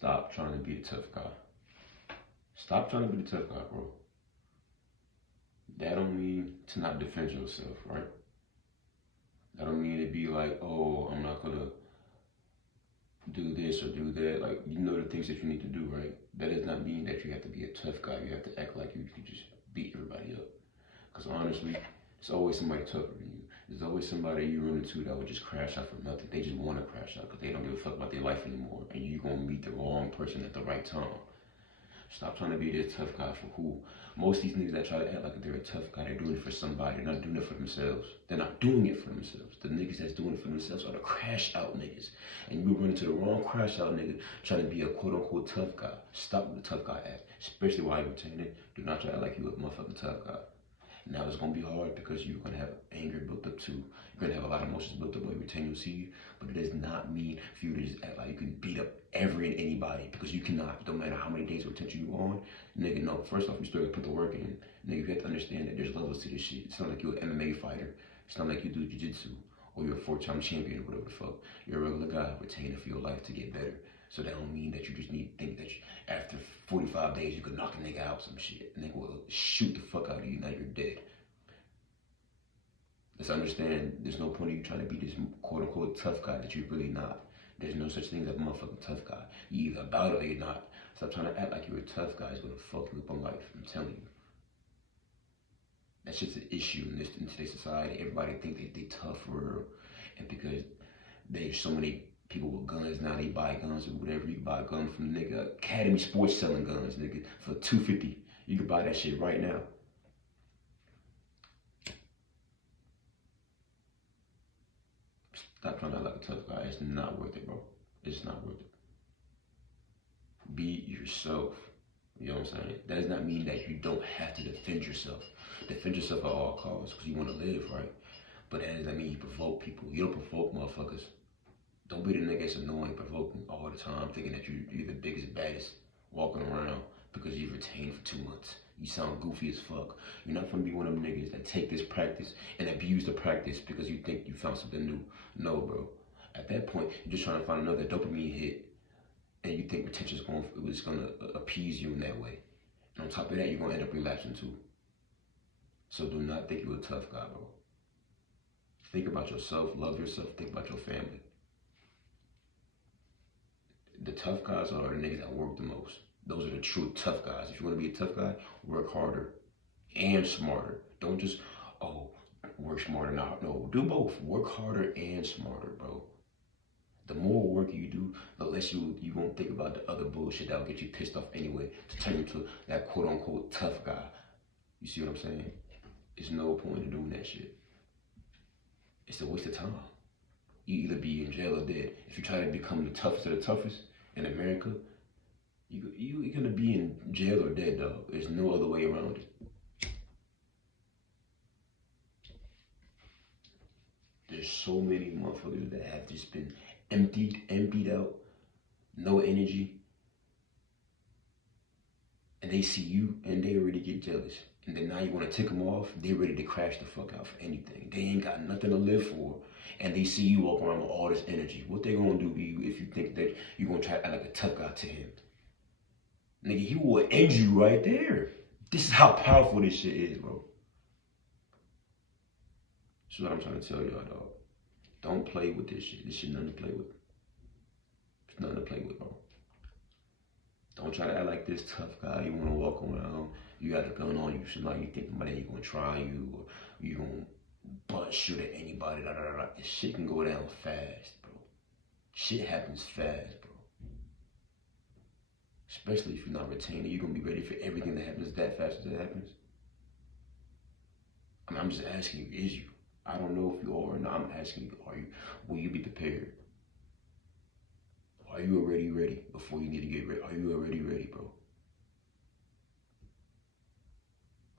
Stop trying to be a tough guy. Stop trying to be the tough guy, bro. That don't mean to not defend yourself, right? That don't mean to be like, oh, I'm not gonna do this or do that. Like, you know the things that you need to do, right? That does not mean that you have to be a tough guy. You have to act like you can just beat everybody up. Because honestly, it's always somebody tougher than you. There's always somebody you run into that would just crash out for nothing. They just want to crash out because they don't give a fuck about their life anymore. And you're going to meet the wrong person at the right time. Stop trying to be this tough guy for who? Most of these niggas that try to act like they're a tough guy, they're doing it for somebody. They're not doing it for themselves. They're not doing it for themselves. The niggas that's doing it for themselves are the crash out niggas. And you run into the wrong crash out nigga trying to be a quote unquote tough guy. Stop with the tough guy act. Especially while you're retaining. Do not try to act like you a motherfucking tough guy. Now it's gonna be hard because you're gonna have anger built up too. You're gonna have a lot of emotions built up while you retain your seed, but it does not mean for you to just act like you can beat up every and anybody because you cannot. No matter how many days of retention you on, nigga. No, first off, you still gotta put the work in. Nigga, you have to understand that there's levels to this shit. It's not like you're an MMA fighter. It's not like you do jiu-jitsu or you're a 4-time champion or whatever the fuck. You're a regular guy retaining for your life to get better. So that don't mean that you just need to think that after 45 days you could knock a nigga out some shit. And nigga will shoot the fuck out of you, now you're dead. Let's understand there's no point in you trying to be this quote unquote tough guy that you're really not. There's no such thing as a motherfucking tough guy. You either about it or you're not. Stop trying to act like you're a tough guy. It's gonna fuck you up on life. I'm telling you. That's just an issue in today's society. Everybody think they tough for real. And because there's so many people with guns now, they buy guns or whatever. You can buy a gun from the nigga Academy Sports selling guns, nigga, for $250. You can buy that shit right now. Stop trying to act like a tough guy. It's not worth it, bro. It's not worth it. Be yourself. You know what I'm saying? That does not mean that you don't have to defend yourself. Defend yourself at all costs because you want to live, right? But that doesn't mean you provoke people. You don't provoke motherfuckers. Don't be the nigga that's annoying, provoking all the time, thinking that you're the biggest, baddest walking around because you've retained for 2 months. You sound goofy as fuck. You're not gonna be one of them niggas that take this practice and abuse the practice because you think you found something new. No, bro. At that point, you're just trying to find another dopamine hit, and you think retention is gonna appease you in that way. And on top of that, you're gonna end up relapsing too. So do not think you're a tough guy, bro. Think about yourself, love yourself, think about your family. The tough guys are the niggas that work the most. Those are the true tough guys. If you want to be a tough guy, work harder and smarter. Don't just, work smarter now. No, do both. Work harder and smarter, bro. The more work you do, the less you won't think about the other bullshit that will get you pissed off anyway to turn into that quote unquote tough guy. You see what I'm saying? There's no point in doing that shit. It's a waste of time. You either be in jail or dead. If you try to become the toughest of the toughest in America, you're gonna be in jail or dead, dog. There's no other way around it. There's so many motherfuckers that have just been emptied out, no energy, and they see you and they already get jealous. And then now you want to tick them off, they ready to crash the fuck out for anything. They ain't got nothing to live for. And they see you walk around with all this energy. What they gonna do to you if you think that you're gonna try to act like a tough guy to him? Nigga, he will end you right there. This is how powerful this shit is, bro. That's what I'm trying to tell y'all, dog. Don't play with this shit. This shit nothing to play with. It's nothing to play with, bro. Don't try to act like this tough guy. You wanna walk around, you got a gun on you, so now you think somebody ain't gonna try you, or you gonna butt shoot at anybody, This shit can go down fast, bro. Shit happens fast, bro. Especially if you're not retaining, you're gonna be ready for everything that happens that fast as it happens. I mean, I'm just asking you, is you? I don't know if you are or not. I'm asking you, will you be prepared? Are you already ready before you need to get ready? Are you already ready, bro?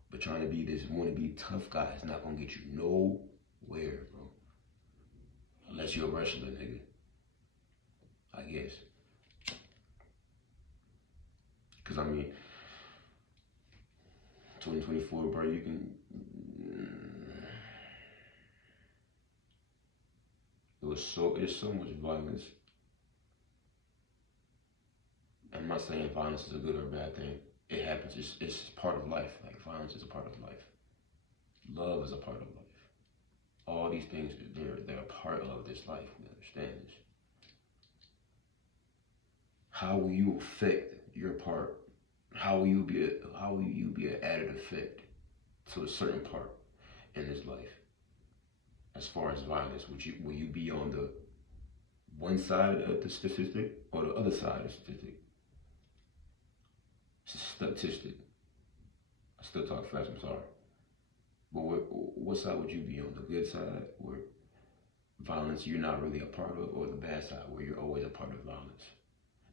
But trying to be this wannabe tough guy is not gonna get you nowhere, bro. Unless you're a wrestler, nigga. I guess. Cause I mean, 2024, bro, you can. There's so much violence not saying violence is a good or bad thing. It happens. It's part of life. Like violence is a part of life. Love is a part of life. All these things, they're a part of this life. We understand this. How will you affect your part? How will you be an added effect to a certain part in this life? As far as violence, will you be on the one side of the statistic or the other side of the statistic? It's a statistic. I still talk fast. I'm sorry. But what side would you be on? The good side, where violence you're not really a part of, or the bad side, where you're always a part of violence?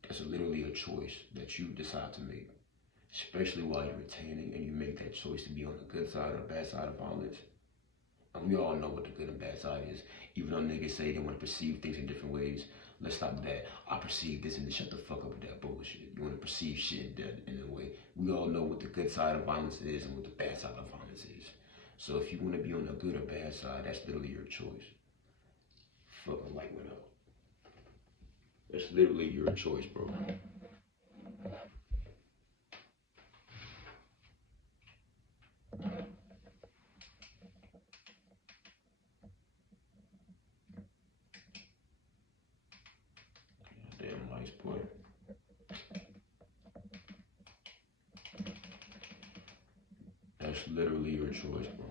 That's literally a choice that you decide to make, especially while you're retaining and you make that choice to be on the good side or the bad side of violence. And we all know what the good and bad side is. Even though niggas say they want to perceive things in different ways, let's stop that. I perceive this and then shut the fuck up with that bullshit. You want to perceive shit in a way. We all know what the good side of violence is and what the bad side of violence is. So if you want to be on the good or bad side, that's literally your choice. Fucking light went up. That's literally your choice, bro. Damn lights, boy. That's literally your choice, bro.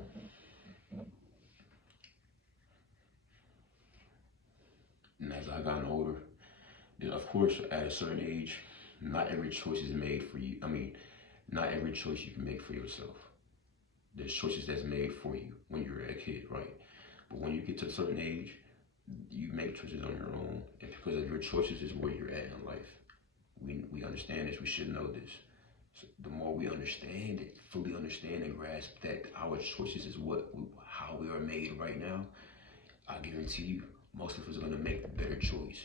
And as I gotten older, then of course, at a certain age, not every choice is made for you. I mean, not every choice you can make for yourself. There's choices that's made for you when you're a kid, right? But when you get to a certain age, you make choices on your own, and because of your choices is where you're at in life. We understand this. We should know this. So the more we understand it, fully understand and grasp that our choices is how we are made right now, I guarantee you, most of us are gonna make the better choice.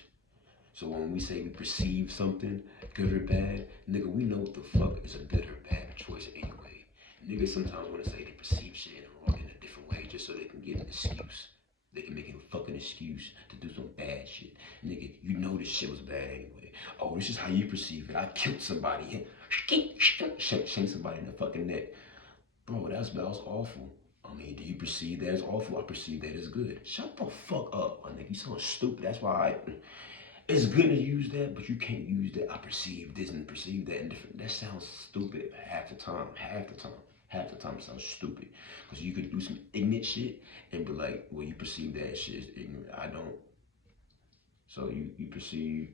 So when we say we perceive something, good or bad, nigga, we know what the fuck is a good or bad choice anyway. Niggas sometimes want to say they perceive shit in a different way just so they can get an excuse. They can make a fucking excuse to do some bad shit. Nigga, you know this shit was bad anyway. Oh, this is how you perceive it. I killed somebody. Shank somebody in the fucking neck. Bro, that was awful. I mean, do you perceive that as awful? I perceive that as good. Shut the fuck up, my nigga. You sound stupid. That's why it's good to use that, but you can't use that. I perceive this and perceive that and different. That sounds stupid half the time. Half the time it sounds stupid. Because you could do some ignorant shit and be like, well, you perceive that shit is ignorant. I don't. So you perceive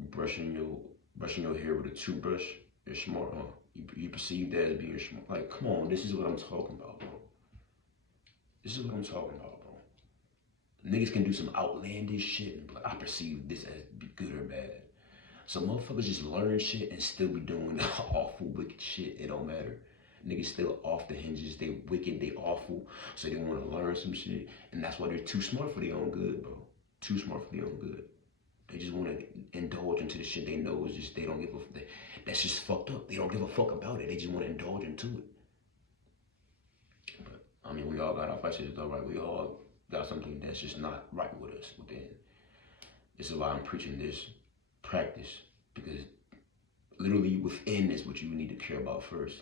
brushing your hair with a toothbrush is smart, huh? You perceive that as being smart. Like, come on, this is what I'm talking about, bro. This is what I'm talking about, bro. Niggas can do some outlandish shit and be like, I perceive this as good or bad. So motherfuckers just learn shit and still be doing awful, wicked shit. It don't matter. Niggas still off the hinges. They wicked, they awful. So they want to learn some shit. And that's why they're too smart for their own good, bro. Too smart for their own good. They just want to indulge into the shit they know is just, they don't give a, that's just fucked up. They don't give a fuck about it. They just want to indulge into it. But, I mean, we all got our vices though, right? We all got something that's just not right with us within. This is why I'm preaching this practice, because literally within is what you need to care about first.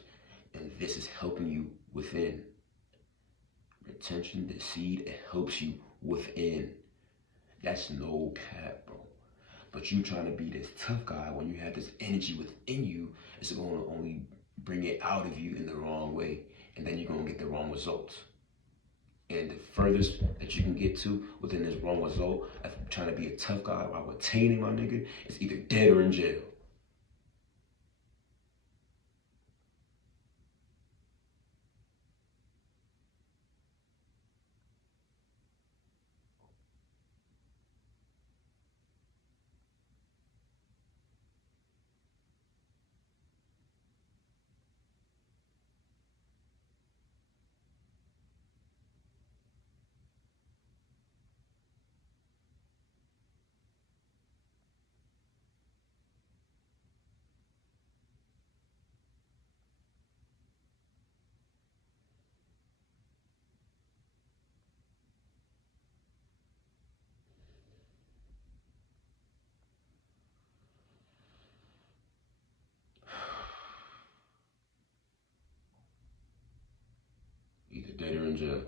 And this is helping you within. Retention, the seed, it helps you within. That's no cap, bro. But you trying to be this tough guy when you have this energy within you, it's going to only bring it out of you in the wrong way. And then you're going to get the wrong results. And the furthest that you can get to within this wrong result of trying to be a tough guy while retaining, my nigga, is either dead or in jail. either dead or in jail.